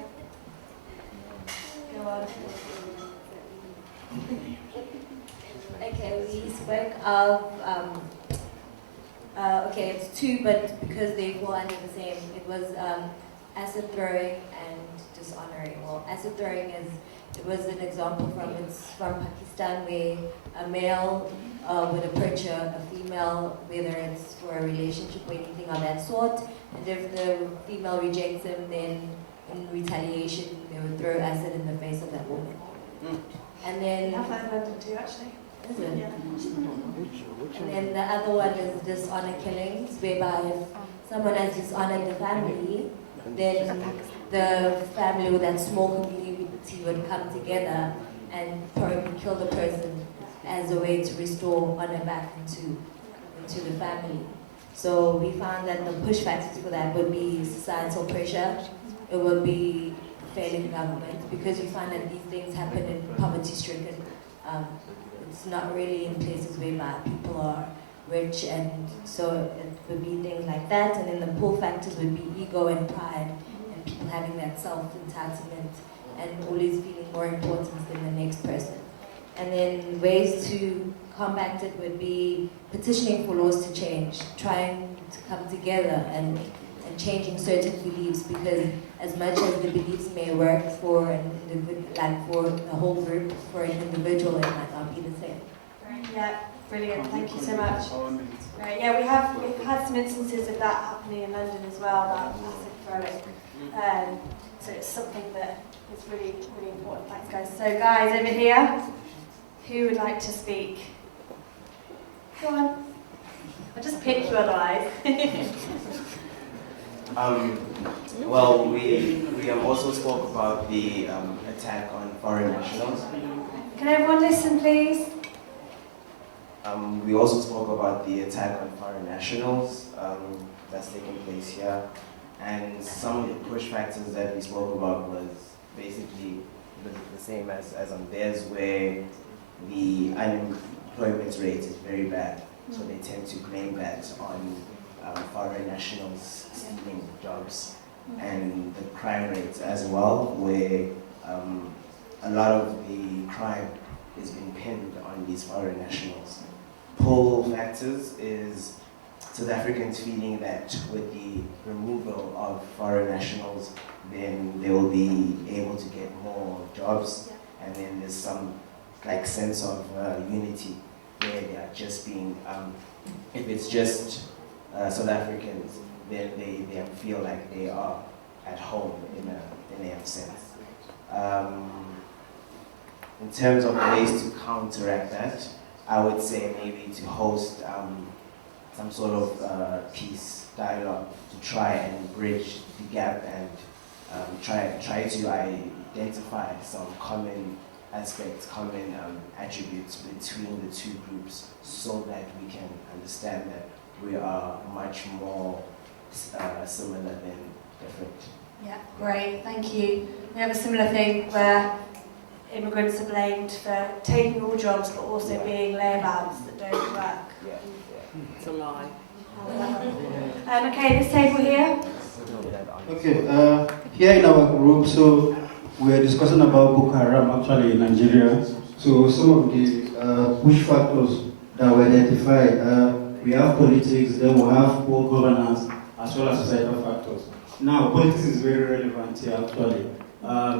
go on. Okay, we spoke of, okay, it's two, but because they fall under the same, it was acid throwing and dishonoring. Well, acid throwing it was an example from Pakistan where a male would approach a female, whether it's for a relationship or anything of that sort, and if the female rejects him, then in retaliation, they would throw acid in the face of that woman. And then... I've learned London too, actually. Is it? Yeah. And then the other one is dishonor killings, whereby if someone has dishonored the family, then the family with that small community would come together and probably kill the person as a way to restore honor back into the family. So we found that the push factors for that would be societal pressure, it would be failing government, because we find that these things happen in poverty-stricken. It's not really in places where people are rich, and so it would be things like that. And then the pull factors would be ego and pride, and people having that self-entitlement and always feeling more important than the next person. And then ways to combat it would be petitioning for laws to change, trying to come together and changing certain beliefs, because as much as the beliefs may work for for the whole group, for an individual it might not be the same. Yeah, brilliant. Thank you so much. Great. Yeah, we've had some instances of that happening in London as well, about acid throwing. So it's something that is really, really important. Thanks, guys. So, guys over here, who would like to speak? Go on. I'll just pick you otherwise. Well, we have also spoke about the attack on foreign nationals. Can everyone listen, please? We also spoke about the attack on foreign nationals that's taking place here. And some of the push factors that we spoke about was basically the same as on theirs, where the unemployment rate is very bad. So they tend to blame that on foreign nationals stealing jobs, and the crime rates as well, where a lot of the crime is being pinned on these foreign nationals. Pull factors is South Africans feeling that with the removal of foreign nationals, then they will be able to get more jobs, and then there's some sense of unity where they are just being, if it's just South Africans, then they feel like they are at home in a sense. In terms of ways to counteract that, I would say maybe to host some sort of peace dialogue to try and bridge the gap and try to identify some common aspects, common attributes between the two groups, so that we can understand that we are much more similar than different. Yeah, great, thank you. We have a similar thing where immigrants are blamed for taking all jobs but also being layabouts that don't work. It's a lie. Okay, this table here. Okay, here in our group, so we are discussing about Boko Haram actually in Nigeria. So some of the push factors that were identified, we have politics, then we have poor governance, as well as societal factors. Now, politics is very relevant here actually,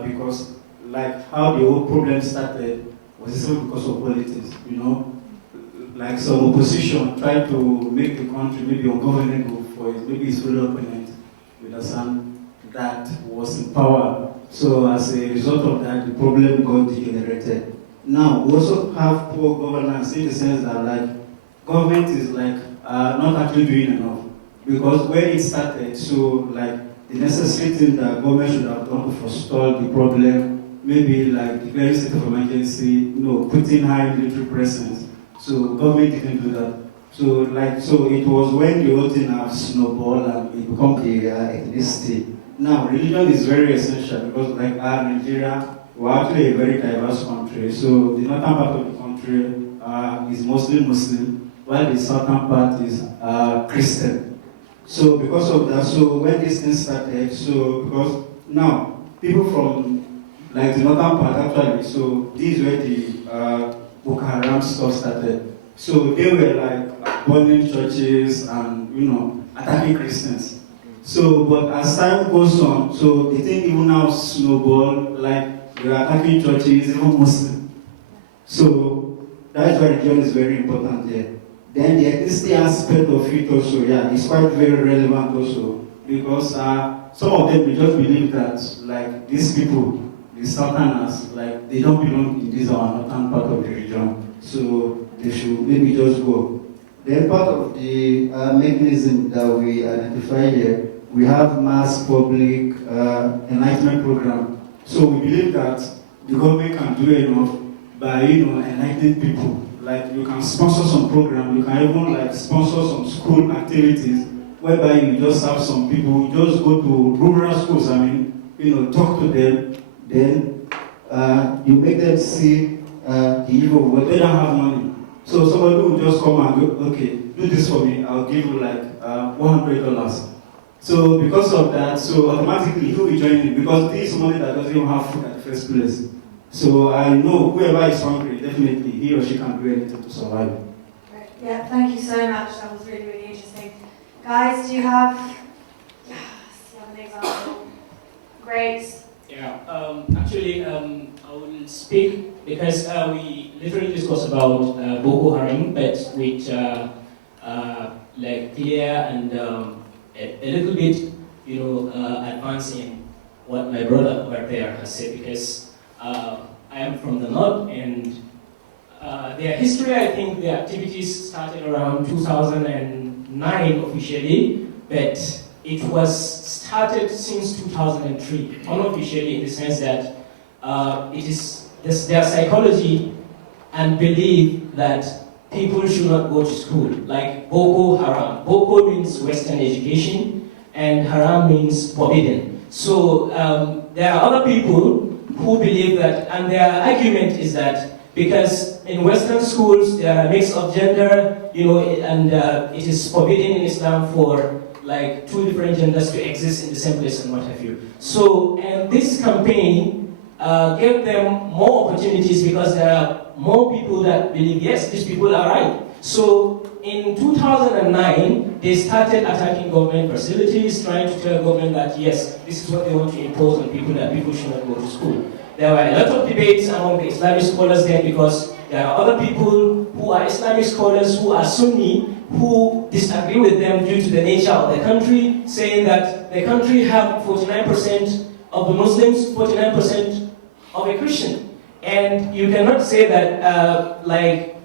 because like how the whole problem started was simply because of politics, you know? Like some opposition tried to make the country maybe ungovernable for maybe its fellow opponent, with a son that was in power. So as a result of that, the problem got degenerated. Now, we also have poor governance in the sense that government is not actually doing enough. Because when it started, so the necessary thing that government should have done to forestall the problem maybe like declaring state of emergency, putting high military presence. So government didn't do that. So it was when the whole thing have snowballed and it become the ethnicity. Now religion is very essential because like Nigeria, we're actually a very diverse country. So the northern part of the country is mostly Muslim, while the southern part is Christian. So because of that, so when this thing started, because now people from like the northern part actually, so this is where the Boko Haram stuff started. So they were like burning churches and attacking Christians. So but as time goes on, so the thing even now snowball, like they are attacking churches, even Muslim. So that's why religion is very important there. Then the ethnicity aspect of it also, is quite very relevant also. Because some of them will just believe that like these people, the Southerners, like they don't belong in this or northern part of the region. So they should maybe just go. Then part of the mechanism that we identify here, we have mass public enlightenment program. So we believe that the government can do enough by enlightening people. Like you can sponsor some program, you can even like sponsor some school activities whereby you just have some people just go to rural schools. Talk to them, then you make them see the evil, but they don't have money. So somebody will just come and go, okay, do this for me, I'll give you like $100. So because of that, so automatically he will be joining because this is money that doesn't even have food at the first place. So I know whoever is hungry, definitely he or she can do anything to survive. Yeah, thank you so much. That was really, really interesting. Guys, do you have an example? Great. Yeah, actually, I will speak because we literally discussed about Boko Haram, but with like clear and a little bit, advancing what my brother over there has said, because I am from the north, and their history, I think the activities started around 2009 officially, but it was started since 2003, unofficially, in the sense that it is their psychology and belief that people should not go to school, like Boko Haram. Boko means Western education, and Haram means forbidden. So there are other people who believe that, and their argument is that because in Western schools there are a mix of gender, and it is forbidden in Islam for like two different genders to exist in the same place and what have you. So, and this campaign gave them more opportunities because there are more people that believe, yes, these people are right. So, in 2009, they started attacking government facilities, trying to tell government that, yes, this is what they want to impose on people, that people should not go to school. There were a lot of debates among the Islamic scholars then because there are other people who are Islamic scholars who are Sunni who disagree with them due to the nature of the country, saying that the country have 49% of the Muslims, 49% of a Christian. And you cannot say that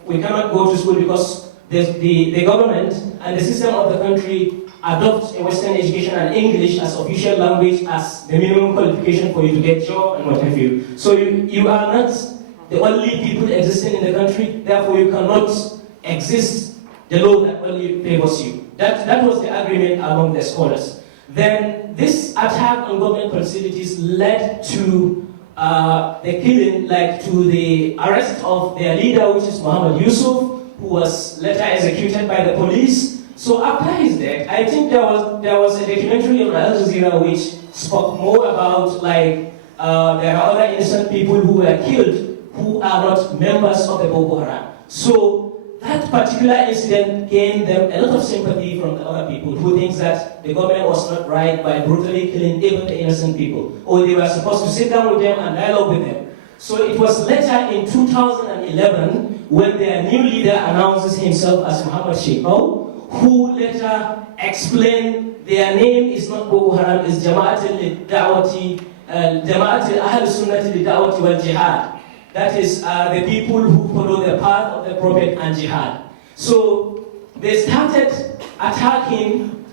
we cannot go to school because the government and the system of the country adopts a Western education and English as official language as the minimum qualification for you to get job and what have you. So you are not the only people existing in the country, therefore you cannot exist the law that only favors you. That was the agreement among the scholars. Then this attack on government facilities led to the killing, to the arrest of their leader, which is Muhammad Yusuf, who was later executed by the police. So after his death, I think there was a documentary on Al Jazeera which spoke more about there are other innocent people who were killed who are not members of the Boko Haram. So that particular incident gained them a lot of sympathy from the other people who think that the government was not right by brutally killing even the innocent people, or they were supposed to sit down with them and dialogue with them. So it was later in 2011 when their new leader announces himself as Muhammad Shekau, who later explained their name is not Boko Haram, is Jama'at Ahl Sunnati Lidawati wal Jihad. That is the people who follow the path of the Prophet and Jihad. So they started attacking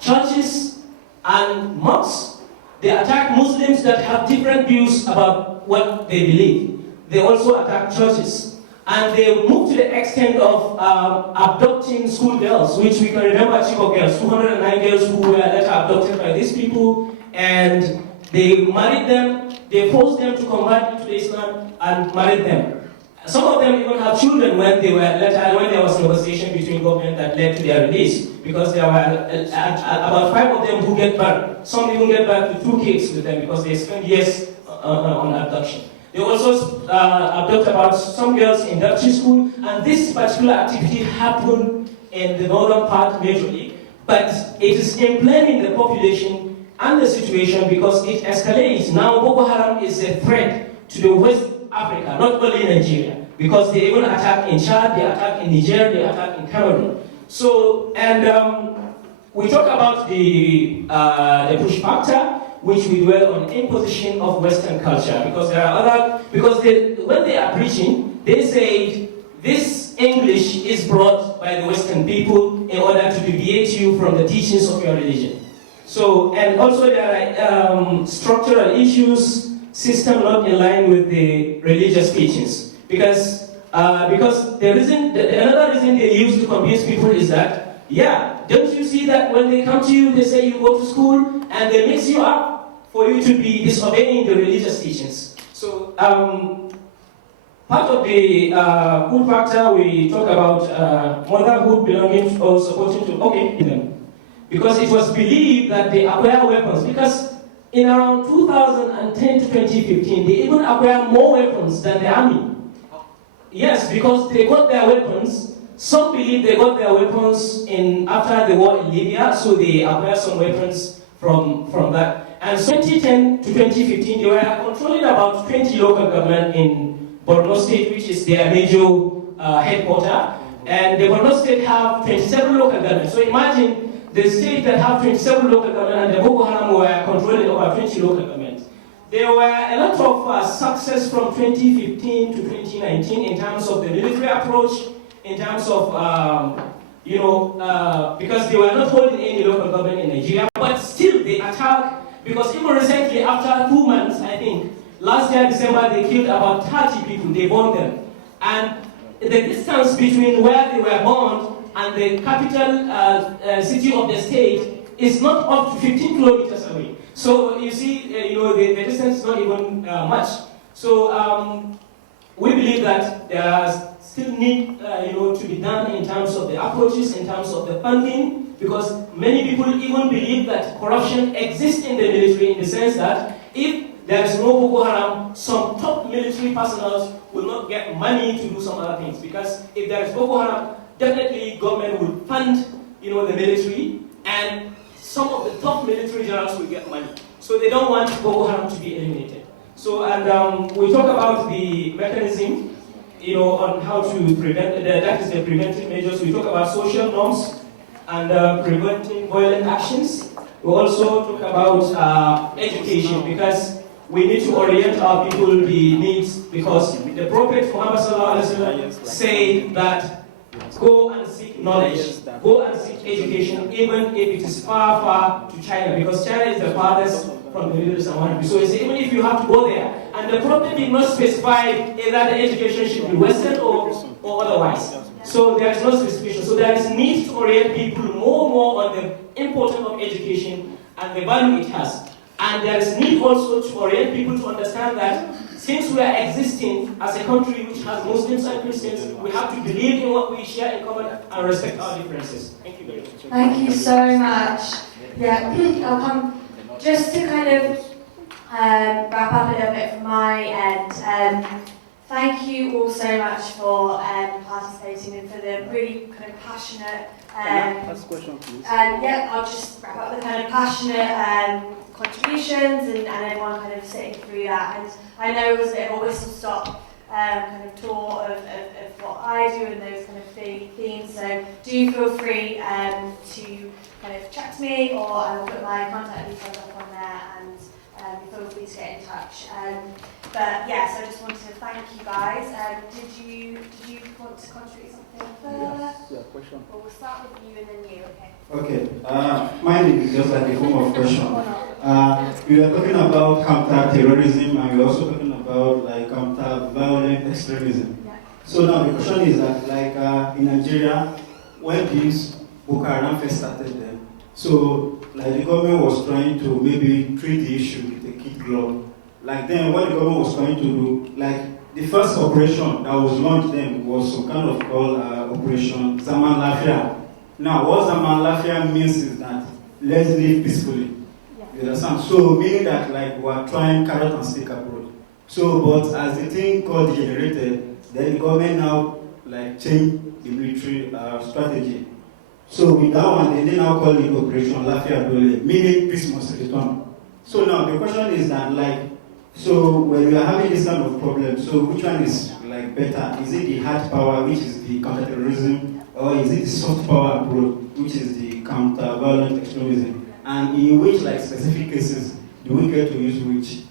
churches and mosques They attack Muslims that have different views about what they believe. They also attack churches. And they moved to the extent of abducting schoolgirls, which we can remember Chibok girls, 209 girls who were later abducted by these people, and they married them, they forced them to convert into Islam and married them. Some of them even have children when there was negotiation between government that led to their release, because there were about 5 of them who get back. Some even get back to 2 kids with them because they spent years on abduction. They also abduct about some girls in Dutch school, and this particular activity happened in the northern part majorly, but it is inflaming the population and the situation because it escalates. Now Boko Haram is a threat to the West Africa, not only Nigeria, because they even attack in Chad, they attack in Niger, they attack in Cameroon. So, and we talk about the push factor, which we dwell on imposition of Western culture, because there are other, when they are preaching, they say this English is brought by the Western people in order to deviate you from the teachings of your religion. So, and also there are structural issues, system not in line with the religious teachings, because the reason, another reason they use to convince people is that, yeah, don't you see that when they come to you, they say you go to school, and they mix you up for you to be disobeying the religious teachings. So, part of the food factor, we talk about motherhood belonging to, or supporting to, them. Because it was believed that they acquire weapons, because in around 2010 to 2015, they even acquire more weapons than the army. Yes, because they got their weapons. Some believe they got their weapons after the war in Libya, so they acquired some weapons from that. And so 2010 to 2015, they were controlling about 20 local government in Borno State, which is their major headquarters. And the Borno State have 27 local governments. So imagine the state that have 27 local government and the Boko Haram were controlling over 20 local governments. There were a lot of success from 2015 to 2019 in terms of the military approach, in terms of, because they were not holding any local government in Nigeria, but still they attack, because even recently, after 2 months, I think, last year, December, they killed about 30 people, they burned them. And the distance between where they were burned and the capital city of the state is not up to 15 kilometers away. So you see, the distance is not even much. So we believe that there are still need to be done in terms of the approaches, in terms of the funding, because many people even believe that corruption exists in the military, in the sense that if there is no Boko Haram, some top military personnel will not get money to do some other things, because if there is Boko Haram, definitely government will fund the military, and some of the top military generals will get money. So they don't want Boko Haram to be eliminated. So, and we talk about the mechanism, on how to prevent, that is the preventive measures. We talk about social norms and preventing violent actions. We also talk about education, because we need to orient our people the needs, because the Prophet Muhammad say that go and seek knowledge, go and seek education, even if it is far, far to China, because China is the farthest from the Middle East and one. So even if you have to go there, and the Prophet did not specify either the education should be Western or otherwise. So there is no specification. So there is need to orient people more on the importance of education and the value it has. And there is need also to orient people to understand that since we are existing as a country which has Muslims and Christians, we have to believe in what we share in common and respect our differences. Thank you very much. Thank you so much. Yeah, I'll come just to kind of wrap up a little bit from my end. Thank you all so much for participating and for the really kind of passionate. Last question, please. Yeah, I'll just wrap up the kind of passionate contributions and everyone kind of sitting through that. And I know it was a bit of a whistle-stop kind of tour of what I do and those kind of themes. So do feel free to kind of chat to me, or I'll put my contact details up on there, and feel free to get in touch. But yes, I just wanted to thank you guys. Did you want to contribute something further? Yeah, question. Well, we'll start with you and then you, okay? Okay, mine is just like a form of question. We are talking about counter-terrorism and we are also talking about like counter-violent extremism. Yeah. So now the question is that like in Nigeria, when this Boko Haram first started there, so like the government was trying to maybe treat the issue with a kid glove. Like then what the government was trying to do, like the first operation that was launched then was some kind of called Operation Zaman Lafia. Now what Zaman Lafia means is that let's live peacefully. Yeah. You understand? So meaning that like we are trying carrot and stick approach. So but as the thing got degenerated, then the government now like changed the military strategy. So with that one, they now call it Operation Lafia Dole, meaning peace must return. So now the question is that like, so when we are having this kind of problem, so which one is like better? Is it the hard power, which is the counterterrorism, or is it the soft power approach, which is the counter-violent extremism? And in which like specific cases do we get to use which?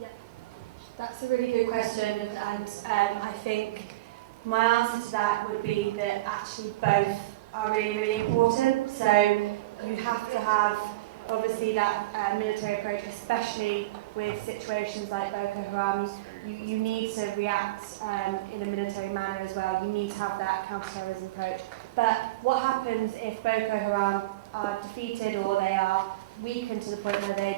Yeah, that's a really good question, and I think my answer to that would be that actually both are really, really important. So you have to have obviously that military approach, especially with situations like Boko Haram. You need to react in a military manner as well. You need to have that counter-terrorism approach. But what happens if Boko Haram are defeated or they are weakened to the point where they